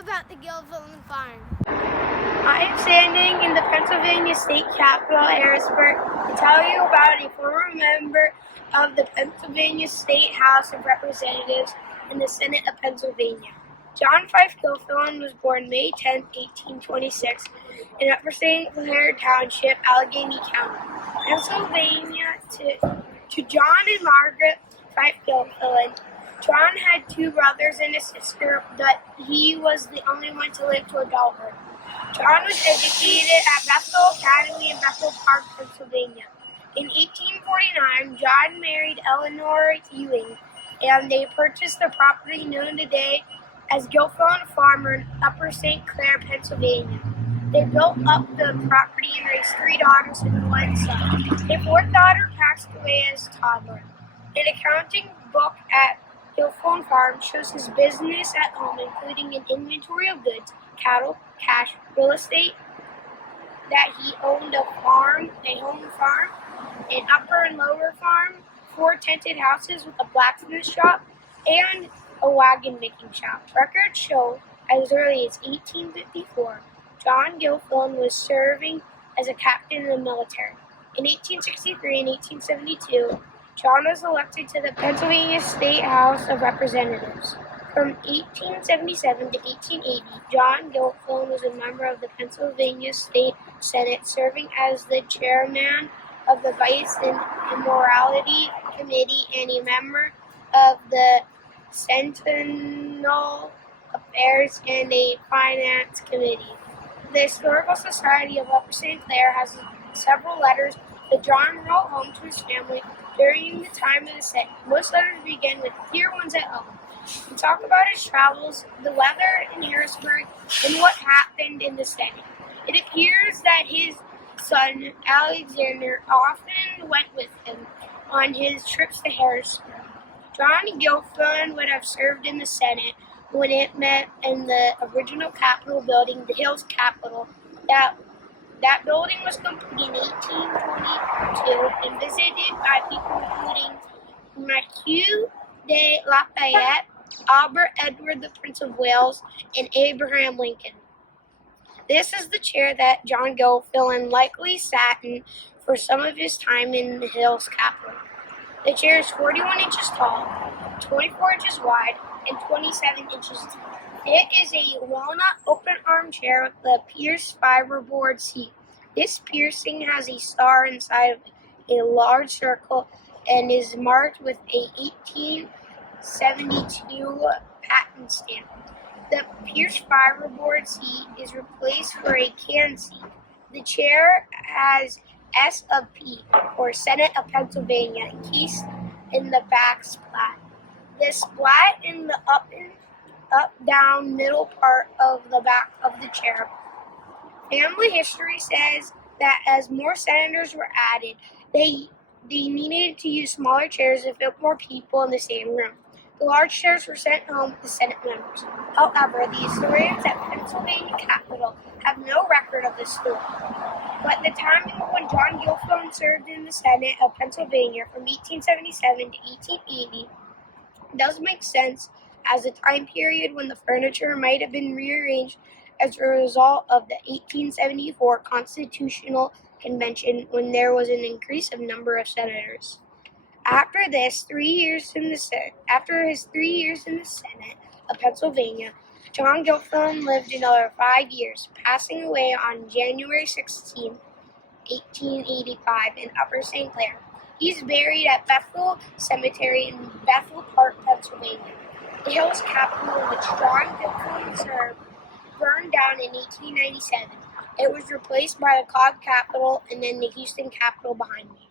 about the Gilfillan farm. I am standing in the Pennsylvania state capital, Harrisburg, to tell you about a former member of the Pennsylvania State House of Representatives and the Senate of Pennsylvania. John Fife Gilfillan was born May 10, 1826, in Upper St. Clair Township, Allegheny County, Pennsylvania, to John and Margaret Fife Gilfillan. John had two brothers and a sister, but he was the only one to live to adulthood. John was educated at Bethel Academy in Bethel Park, Pennsylvania. In 1849, John married Eleanor Ewing, and they purchased the property known today as Gilfillan Farm in Upper St. Clair, Pennsylvania. They built up the property and raised three daughters and one son. A fourth daughter passed away as a toddler. An accounting book at Gilfillan Farm shows his business at home, including an inventory of goods, cattle, cash, real estate, that he owned a farm, a home farm, an upper and lower farm, 4 tented houses with a blacksmith shop, and a wagon making shop. Records show as early as 1854, John Gilfillan was serving as a captain in the military. In 1863 and 1872, John was elected to the Pennsylvania State House of Representatives. From 1877 to 1880, John Gilfillan was a member of the Pennsylvania State Senate, serving as the chairman of the Vice and Immorality Committee and a member of the Centennial Affairs and a Finance Committee. The Historical Society of Upper St. Clair has several letters that John wrote home to his family during the time of the Senate. Most letters begin with "Dear ones at home," and talk about his travels, the weather in Harrisburg, and what happened in the Senate. It appears that his son, Alexander, often went with him on his trips to Harrisburg. John Gilfillan would have served in the Senate when it met in the original Capitol building, the Hills Capitol. That building was completed in 1822 and visited by people including Marquis de Lafayette, Albert Edward, the Prince of Wales, and Abraham Lincoln. This is the chair that John Gilfillan likely sat in for some of his time in the Hills Capitol. The chair is 41 inches tall, 24 inches wide, and 27 inches deep. It is a walnut open armchair with a pierced fiberboard seat. This piercing has a star inside of a large circle and is marked with a 1872 patent stamp. The pierced fiberboard seat is replaced for a can seat. The chair has S of P, or Senate of Pennsylvania, encased in the back splat. The splat in the up-down middle part of the back of the chair. Family history says that as more senators were added, they needed to use smaller chairs to fit more people in the same room. The large chairs were sent home with the Senate members. However, the historians at Pennsylvania Capitol have no record of this story. But the timing of when John Gilfillan served in the Senate of Pennsylvania from 1877 to 1880 does make sense as a time period when the furniture might have been rearranged as a result of the 1874 Constitutional Convention, when there was an increase of number of senators. After his 3 years in the Senate of Pennsylvania, John Gilfillan lived another 5 years, passing away on January 16, 1885, in Upper St. Clair. He's buried at Bethel Cemetery in Bethel Park, Pennsylvania. The Hills Capitol, in which John Gilfillan served, burned down in 1897. It was replaced by the Cobb Capitol and then the Houston Capitol behind me.